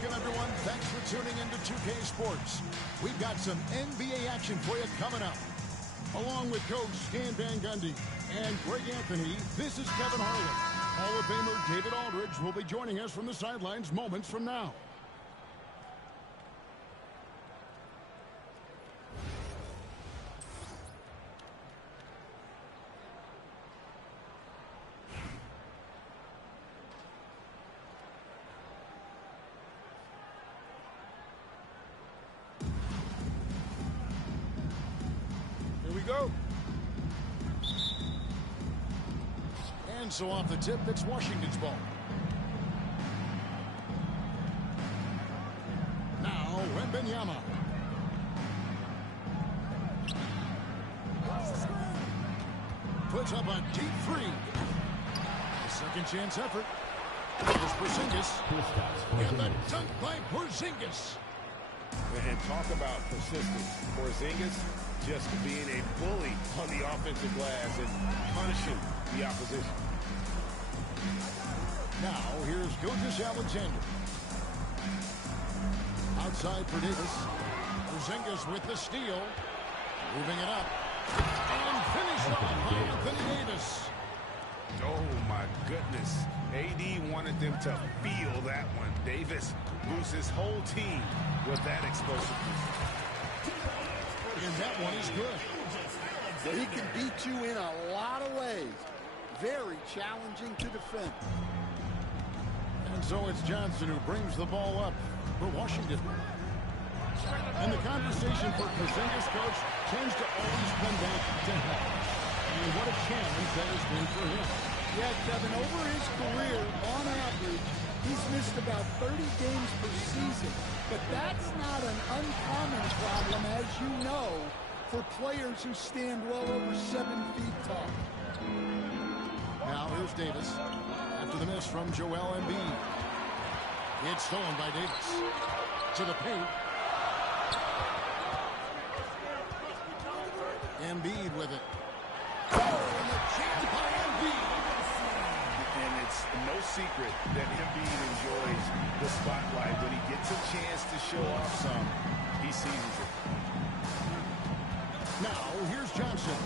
Welcome, everyone. Thanks for tuning into 2K Sports. We've got some NBA action for you coming up. Along with Coach Stan Van Gundy and Greg Anthony, this is Kevin Harlan. Hall of Famer David Aldridge will be joining us from the sidelines moments from now. Go. And so off the tip, it's Washington's ball. Now, Wembanyama. Puts up a deep three. A second chance effort. Here's Porzingis. And the dunk by Porzingis. And talk about persistence. Porzingis just being a bully on the offensive glass and punishing the opposition. Now, here's Gilgeous Alexander. Outside for Davis. Porzingis with the steal. Moving it up. And finished off by Anthony Davis. Oh, my goodness. AD wanted them to feel that one. Davis moves his whole team with that explosiveness. And that one is good. So he can beat you in a lot of ways. Very challenging to defend. And so it's Johnson who brings the ball up for Washington. And the conversation for Porzingis, coach, tends to always come back to health. And what a challenge that has been for him. Yeah, Kevin, over his career, on average, he's missed about 30 games per season. But that's not an uncommon problem, as you know, for players who stand well over 7 feet tall. Now here's Davis. After the miss from Joel Embiid. It's stolen by Davis. To the paint. Embiid with it. Oh, and the chance by Embiid. And it's no secret that Embiid enjoys the spotlight. When he gets a chance to show off some, he seizes it. Now, here's Johnson.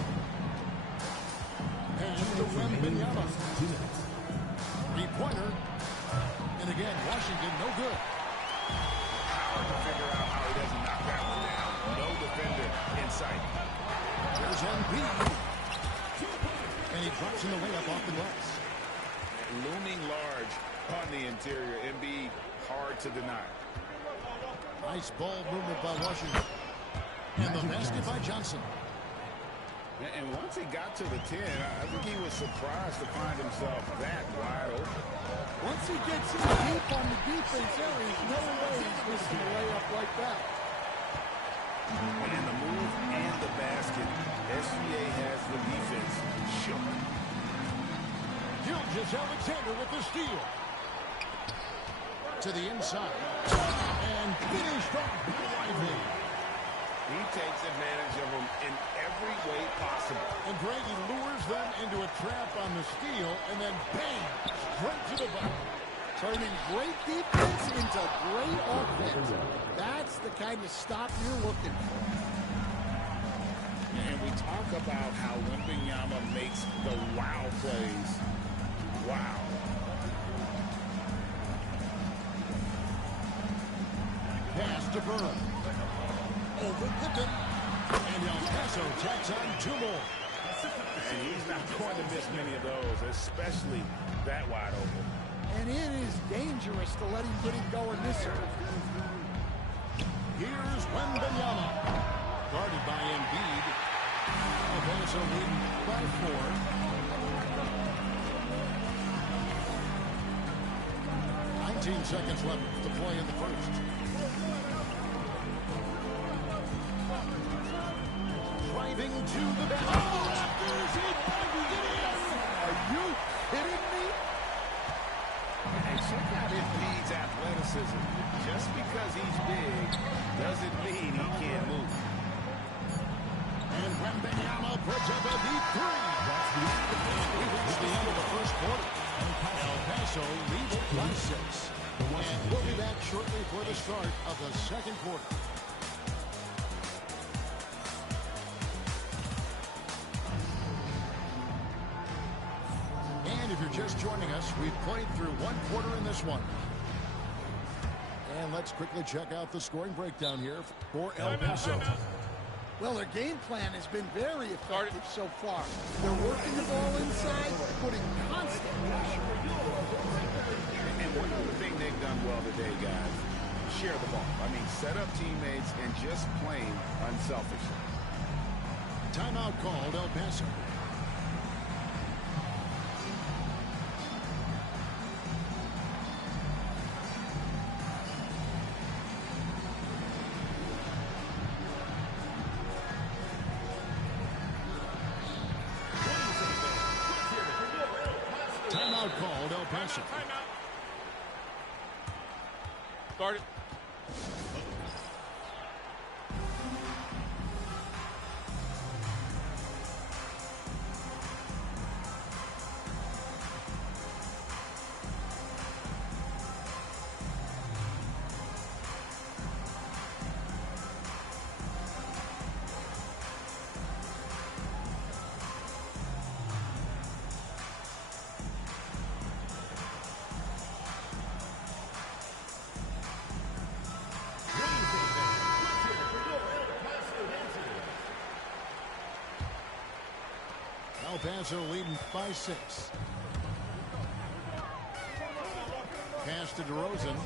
And to Wembanyama. Three-pointer. And again, Washington, no good. Hard to figure out how he doesn't knock that one down. No defender in sight. There's Embiid. And he drops in the layup off the glass. Looming large on the interior. Embiid, hard to deny. Nice ball movement by Washington. And the basket by Johnson. And once he got to the 10, I think he was surprised to find himself that wide open. Once he gets in deep on the defense area, there's no way he's missing a layup like that. And the move and the basket, SGA has the defense shook. Gilgeous Alexander with the steal. To the inside. And finished off by Lively. He takes advantage of them in every way possible. And Grady lures them into a trap on the steal, and then bang, straight to the bucket. Turning great defense into great offense. That's the kind of stop you're looking for. And we talk about how Wembanyama makes the wow plays. Wow. Pass to Burr. Over Pippen. And El Paso tacks on 2 more. And he's not going to miss many of those, especially that wide open. And it is dangerous to let him get it going this early. Here's Wembanyama. Guarded by Embiid. El Paso leading by 4. 19 seconds left to play in the first. Driving to the basket. Oh, are you kidding me? And check out Embiid's athleticism. Just because he's big doesn't mean he can't move. And Wembanyama puts up a deep 3. And we reach the end of the first quarter. El Paso leads it by 6. And we'll be back shortly for the start of the second quarter. And if you're just joining us, we've played through one quarter in this one. And let's quickly check out the scoring breakdown here for El Paso. Well, their game plan has been very effective so far. They're working the ball inside, putting constant pressure. And one other thing they've done well today, guys, share the ball. I mean, set up teammates and just plain unselfishly. Timeout called El Paso. Timeout called El Paso. Start it. El Paso leading by 6. Pass to DeRozan.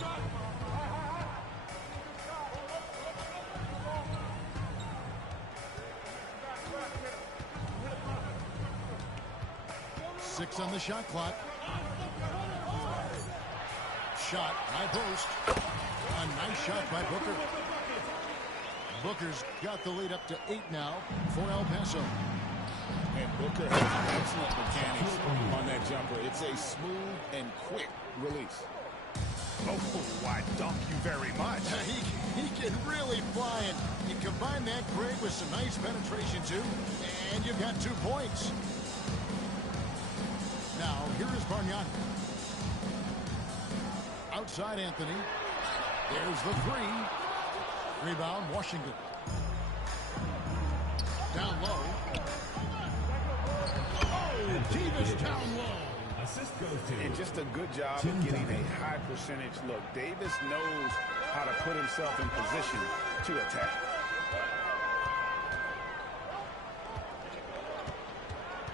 Six on the shot clock. Shot, high post. A nice shot by Booker. Booker's got the lead up to 8 now for El Paso. And Booker has excellent mechanics on that jumper. It's a smooth and quick release. Oh, why, dunk you very much. He can really fly, and you combine that grade with some nice penetration, too, and you've got 2 points. Now, here is Bargnani. Outside Anthony. There's the 3. Rebound, Washington. Down low. Davis down low. Assist goes to. And just a good job of getting a high percentage look. Davis knows how to put himself in position to attack.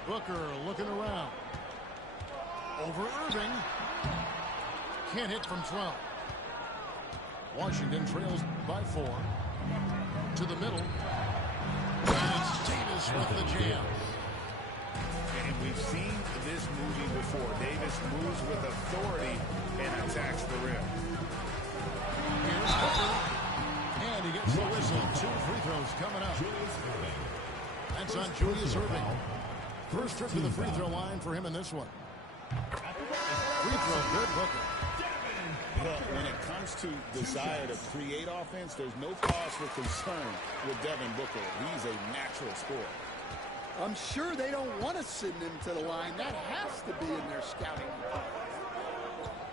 Booker looking around. Over Irving. Can't hit from 12. Washington trails by 4. To the middle. And it's Davis with the jam. And we've seen this movie before. Davis moves with authority and attacks the rim. Here's Booker. And he gets the whistle. 2 free throws coming up. That's on Julius Irving. First trip to the free throw line for him in this one. Free throw good, Booker. Well, when it comes to desire to create offense, there's no cause for concern with Devin Booker. He's a natural scorer. I'm sure they don't want to send him to the line. That has to be in their scouting report.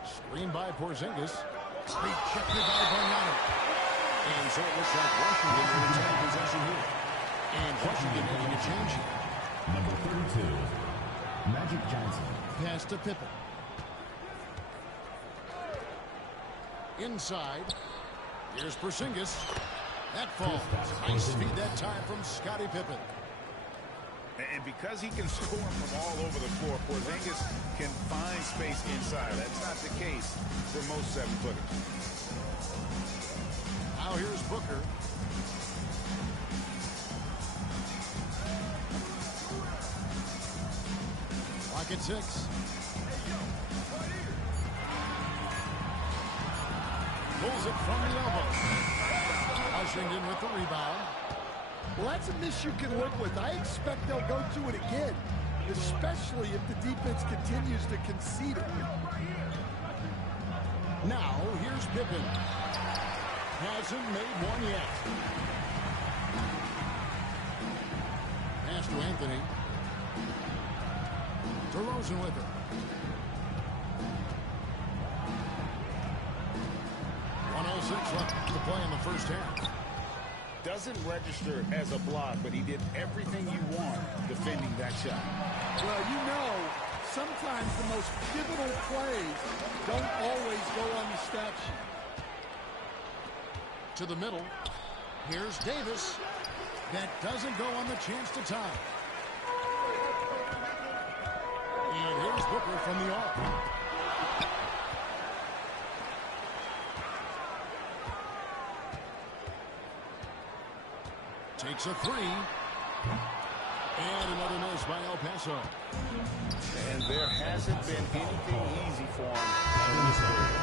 Screen by Porzingis. Rejected by Bargnani. And so it looks like Washington will retain possession here. And Washington making a change here. Number 32, Magic Johnson. Pass to Pippen. Inside. Here's Porzingis. That falls. Nice feed that time from Scottie Pippen. And because he can score from all over the floor, Porzingis can find space inside. That's not the case for most 7-footers. Now here's Booker. Clock at 6. Pulls it from the elbow. Washington with the rebound. Well, that's a miss you can live with. I expect they'll go to it again, especially if the defense continues to concede it. Now, here's Pippen. Hasn't made one yet. Pass to Anthony. DeRozan with it. 2:06 left to play in the first half. Doesn't register as a block, but he did everything you want defending that shot. Well, you know, sometimes the most pivotal plays don't always go on the stat sheet. To the middle. Here's Davis. That doesn't go on the chance to tie. And here's Booker from the arc. Takes a three. And another miss by El Paso. And there hasn't been anything easy for him in this period.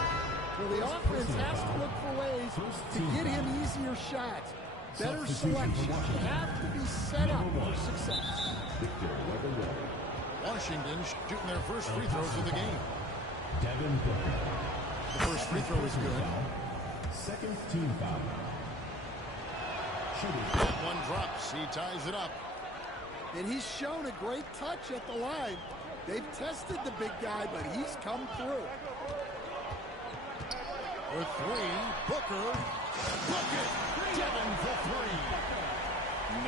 Well, the offense has to look for ways to get him easier shots. Better selection. Have to be set up for success. Washington shooting their first free throws of the game. Devin Booker. The first free throw is good. Second team foul. That one drops. He ties it up. And he's shown a great touch at the line. They've tested the big guy, but he's come through. With three, Booker. Bucket. Devin for three.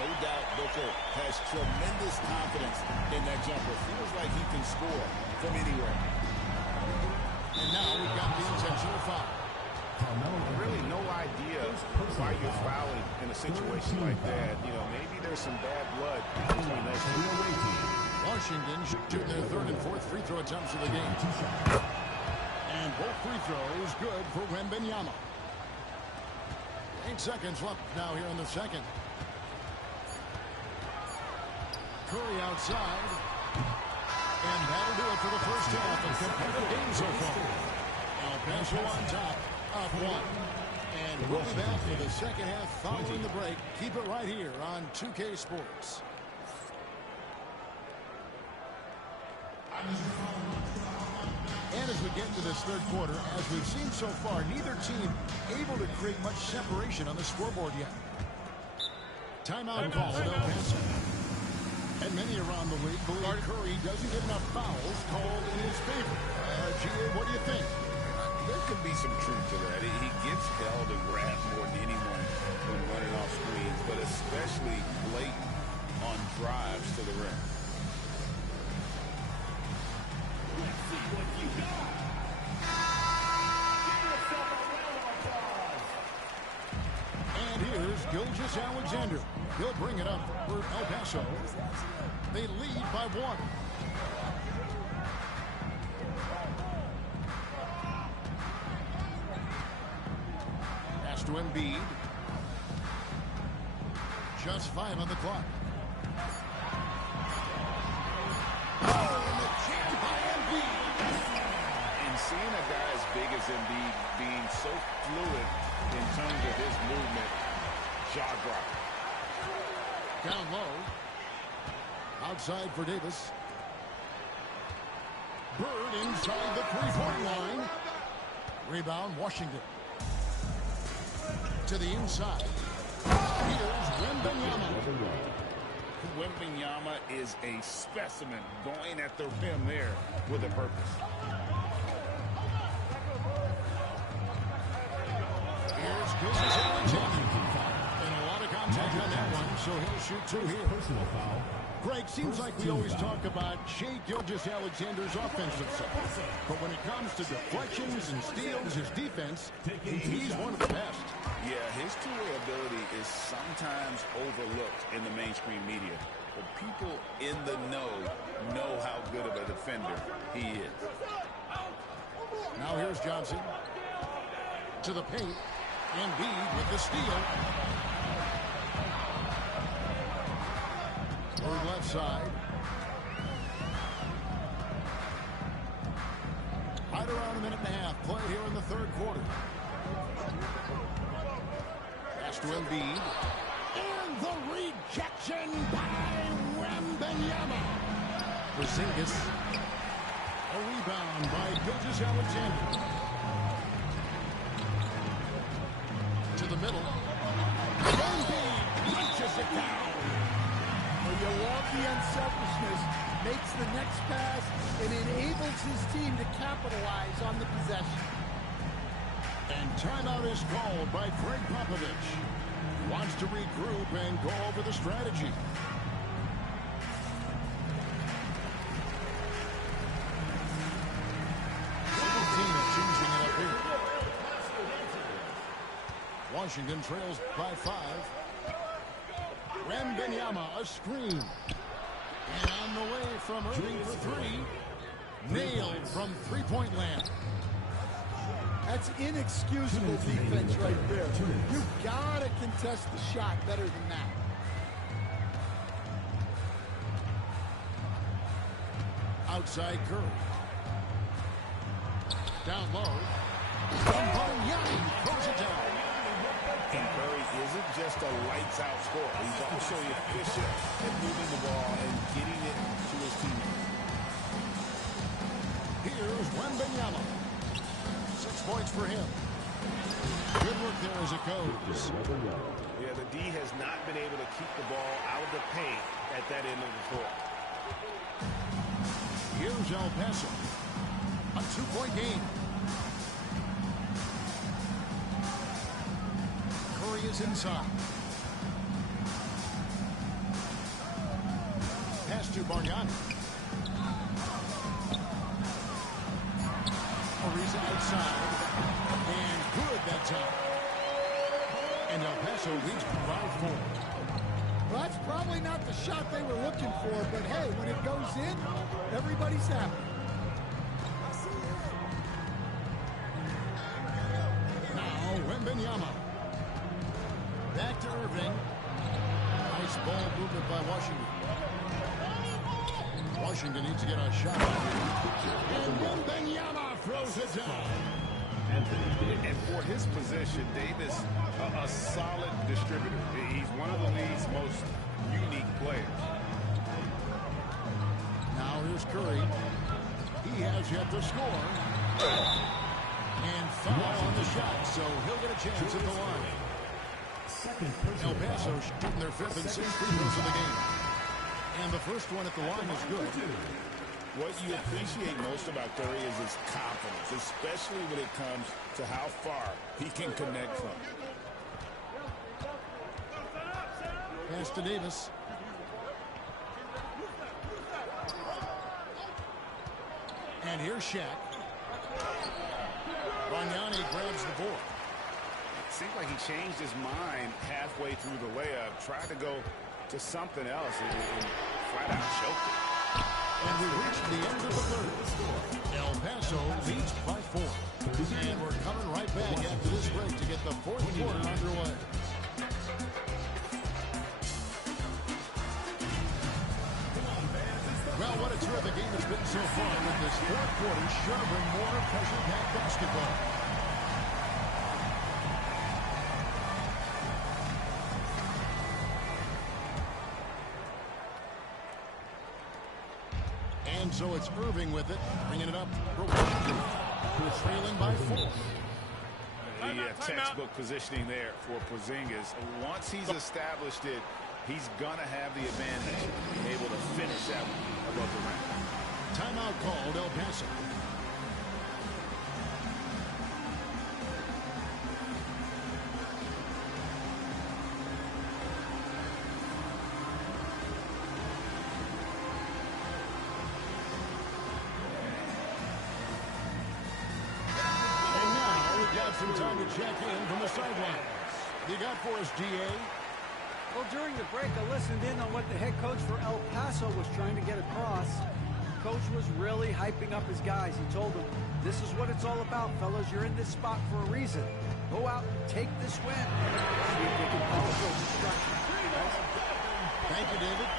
No doubt Booker has tremendous confidence in that jumper. Feels like he can score from anywhere. And now we've got the intentional foul. Really no idea why you're fouling in a situation like that. You know, maybe there's some bad blood between those two. Washington shooting their third and fourth free throw attempts of the game. And both free throws good for Wembanyama. 8 seconds left now here in the second. Curry outside. And that'll do it for the first half of competitive game so far. El Paso on top, up one. And we'll be back for the second half following the break. Keep it right here on 2K Sports. And as we get into this third quarter, as we've seen so far, neither team able to create much separation on the scoreboard yet. Timeout call at El Paso. And many around the league believe Curry doesn't get enough fouls called in his favor. G.A., what do you think? There could be some truth to that. He gets held and grabbed more than anyone when running off screens, but especially late on drives to the rim. Let's see what you got. Give yourself a round of applause. And here's Gilgeous-Alexander. He'll bring it up for El Paso. They lead by one. Pass to Embiid. Just 5 on the clock. Oh, and the jam by Embiid. And seeing a guy as big as Embiid being so fluid in terms of his movement, jaw drop. Down low. Outside for Davis. Bird inside the three-point line. Rebound, Washington. To the inside. Here's Wembanyama. Wembanyama is a specimen going at the rim there with a purpose. Here's Gilgeous-Alexander. And a lot of contact on that one, so he'll shoot 2 here. Personal foul. Greg, seems like we always talk about Shai Gilgeous-Alexander's offensive side. But when it comes to deflections and steals, his defense, he's one of the best. Yeah, his two-way ability is sometimes overlooked in the mainstream media. But people in the know how good of a defender he is. Now here's Johnson. To the paint. Embiid with the steal. Bird left side. Right around a minute and a half played here in the third quarter. Pass to Embiid. And the rejection by Wembanyama. Porzingis. A rebound by Gilgeous-Alexander. To the middle. Embiid punches it down. Well, you love the unselfishness, makes the next pass, and enables his team to capitalize on the possession. And timeout is called by Greg Popovich. Wants to regroup and go over the strategy. Choosing it up here. Washington trails by 5. Wembanyama, a screen. And on the way from Irving for 3. Nailed from three-point land. That's inexcusable defense right there. You gotta contest the shot better than that. Outside Curry. Down low. Wembanyama throws it down. And Curry isn't just a lights-out scorer. He's also efficient at moving the ball and getting it to his teammates. Here's Wembanyama. 6 points for him. Good work there as it goes. Yeah, the D has not been able to keep the ball out of the paint at that end of the court. Here's El Paso. A 2-point game. Curry is inside. Pass to Bargnani. Ariza outside. And good that time. And El Paso leads by 4. Well, that's probably not the shot they were looking for, but hey, when it goes in, everybody's happy. Now, Wembanyama. Back to Irving. Nice ball movement by Washington. Washington needs to get a shot. And Wembanyama throws it down. And for his position, Davis, a solid distributor. He's one of the league's most unique players. Now here's Curry. He has yet to score. And foul on the shot, so he'll get a chance at the line. El Paso shooting their 5th and 6th free throws of the game. And the first one at the line is good. What you appreciate most about Curry is his confidence, especially when it comes to how far he can connect from. Pass to Davis. And here's Shaq. Bargnani grabs the board. Seems like he changed his mind halfway through the layup, tried to go to something else, and flat out choked it. And we reached the end of the third. El Paso leads by 4. And we're coming right back after this break to get the fourth quarter underway. Well, what a terrific game it's been so far, with this fourth quarter sure to bring more pressure-packed basketball. And so it's Irving with it, bringing it up for Washington, who are trailing by 4. The textbook positioning there for Porzingis. Once he's established it, he's going to have the advantage, being able to finish that one above the rim. Timeout called El Paso. Some time to check in from the sidelines. You got for us, DA? Well, during the break, I listened in on what the head coach for El Paso was trying to get across. Coach was really hyping up his guys. He told them, this is what it's all about, fellas. You're in this spot for a reason. Go out and take this win. See if they can follow those instructions. Thank you, David.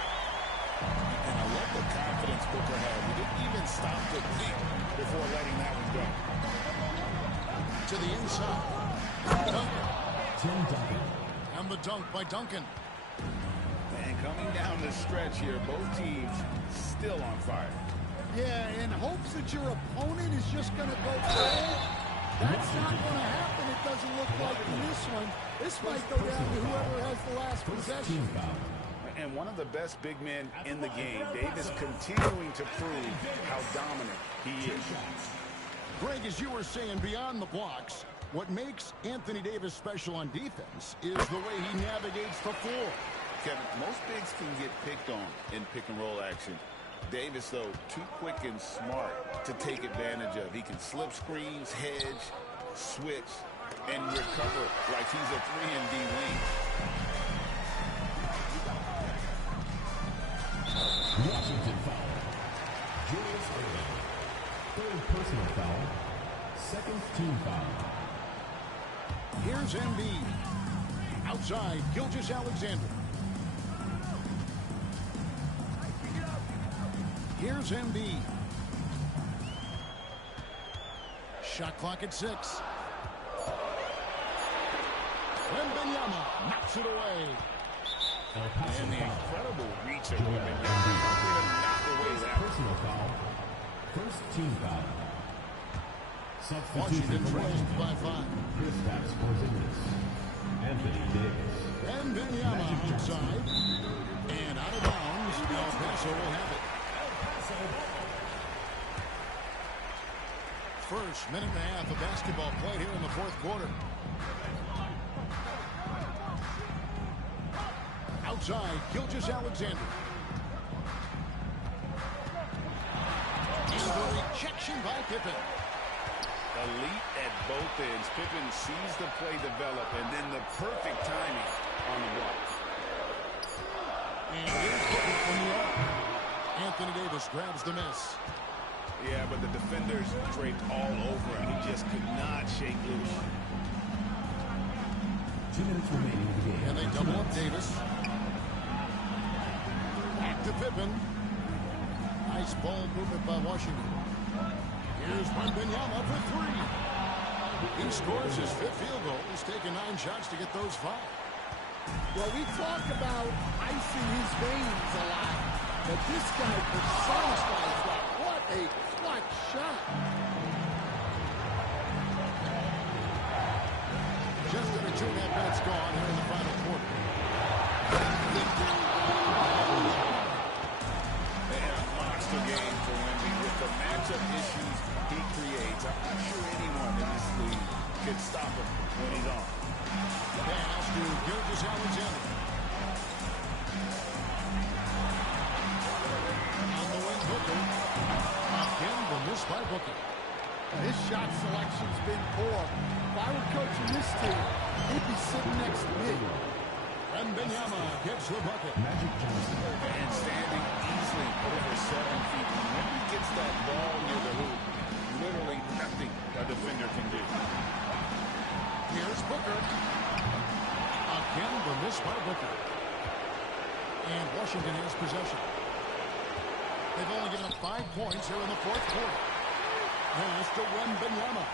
And I love the confidence Booker had. He didn't even stop to think before letting that one go. To the inside. Duncan. And the dunk by Duncan. And coming down the stretch here, both teams still on fire. Yeah, in hopes that your opponent is just going to go for it. That's not going to happen, it doesn't look like in this one. This might go down to whoever has the last possession. And one of the best big men in the game, Davis, continuing to prove how dominant he is. Greg, as you were saying, beyond the blocks, What makes Anthony Davis special on defense is the way he navigates the floor. Kevin, most bigs can get picked on in pick-and-roll action. Davis, though, too quick and smart to take advantage of. He can slip screens, hedge, switch, and recover like he's a 3-and-D wing. Washington foul. Julius Erving. Third personal foul. Second team foul. Here's Embiid. Outside, Gilgeous-Alexander. Here's Embiid. Shot clock at 6. Wembanyama knocks it away. And the incredible reach of Wembanyama. Knock away that Personal foul. First team foul. Washington trails by 5. Kristaps Porzingis. Anthony Davis. Wembanyama outside. And out of bounds. El Paso will have it. First minute and a half of basketball played here in the fourth quarter. Outside, Gilgeous-Alexander. And the rejection by Pippen. elite at both ends. Pippen sees the play develop, and then the perfect timing on the block. And here's Pippen from the arc. Anthony Davis grabs the miss. Yeah, but the defenders draped all over him. He just could not shake loose. 2 minutes remaining in the game. And they double up Davis. Back to Pippen. Nice ball movement by Washington. Here's Wembanyama for 3. He scores his 5th field goal. He's taken 9 shots to get those 5. Well, we talk about icing his veins a lot, but this guy personifies that. What a clutch shot. Just under 2.5 minutes gone here in the final quarter. And a monster game for Wemby with the matchup issues he creates. I'm not sure anyone in this league can stop him when he's on. Pass to Gilgeous-Alexander. On the wing, Booker. Again, the miss by Booker. His shot selection's been poor. If I were coaching this team, he'd be sitting next to me. Wembanyama gets the bucket. Magic Johnson. And standing easily over 7 feet. When he gets that ball near the hoop, literally nothing a defender can do. Here's Booker. Again, the miss by Booker. And Washington has possession. They've only given up 5 points here in the fourth quarter. Pass to Wembanyama.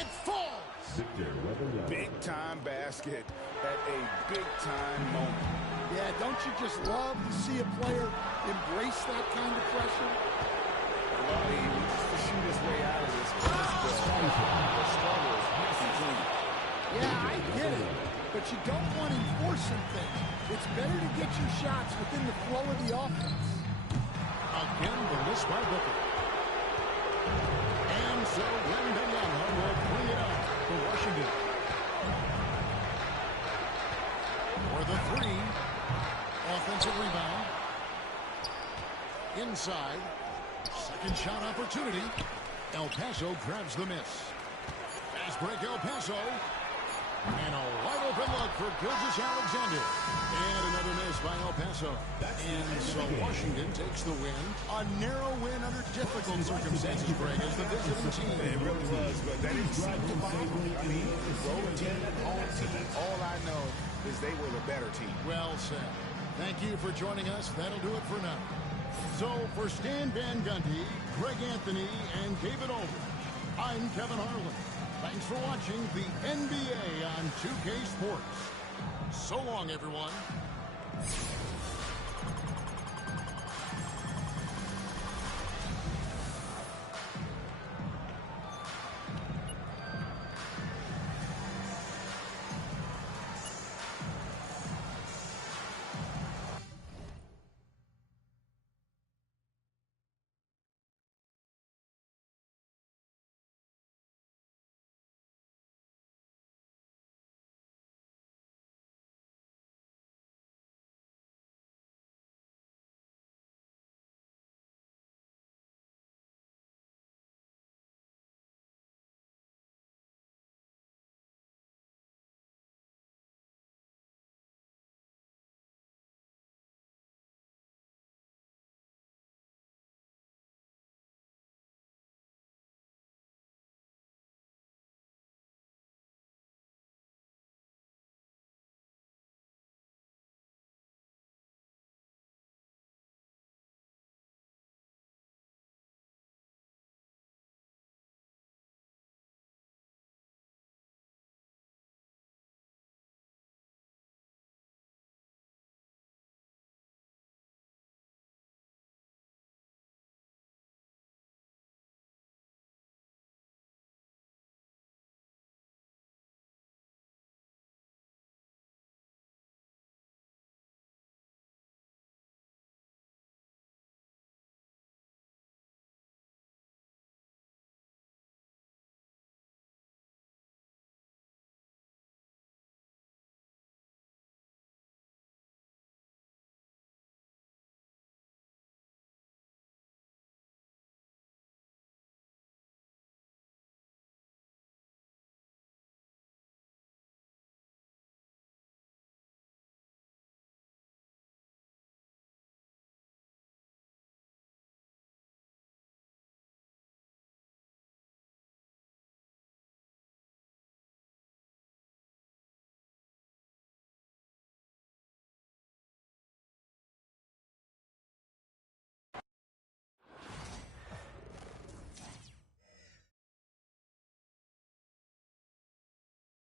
It falls! Victor Wembanyama. Big-time basket at a big-time moment. Yeah, don't you just love to see a player embrace that kind of pressure? Well, he wants to shoot his way out of this. The struggle is continuing. Yeah, I get it. But you don't want him forcing things. It's better to get your shots within the flow of the offense. Again, the miss by Booker. And so Wembanyama will bring it up for Washington. For the 3. Offensive rebound. Inside. Second shot opportunity. El Paso grabs the miss. Fast break El Paso. And a wide open look for Gilgeous-Alexander. And another miss by El Paso. And so Washington takes the win. A narrow win under difficult circumstances, Greg, as the visiting team. It really was, but that didn't seem to bother me. I mean, road team, home team, all I know is they were the better team. Well said. Thank you for joining us. That'll do it for now. So for Stan Van Gundy, Greg Anthony, and David Aldridge, I'm Kevin Harlan. Thanks for watching the NBA on 2K Sports. So long, everyone.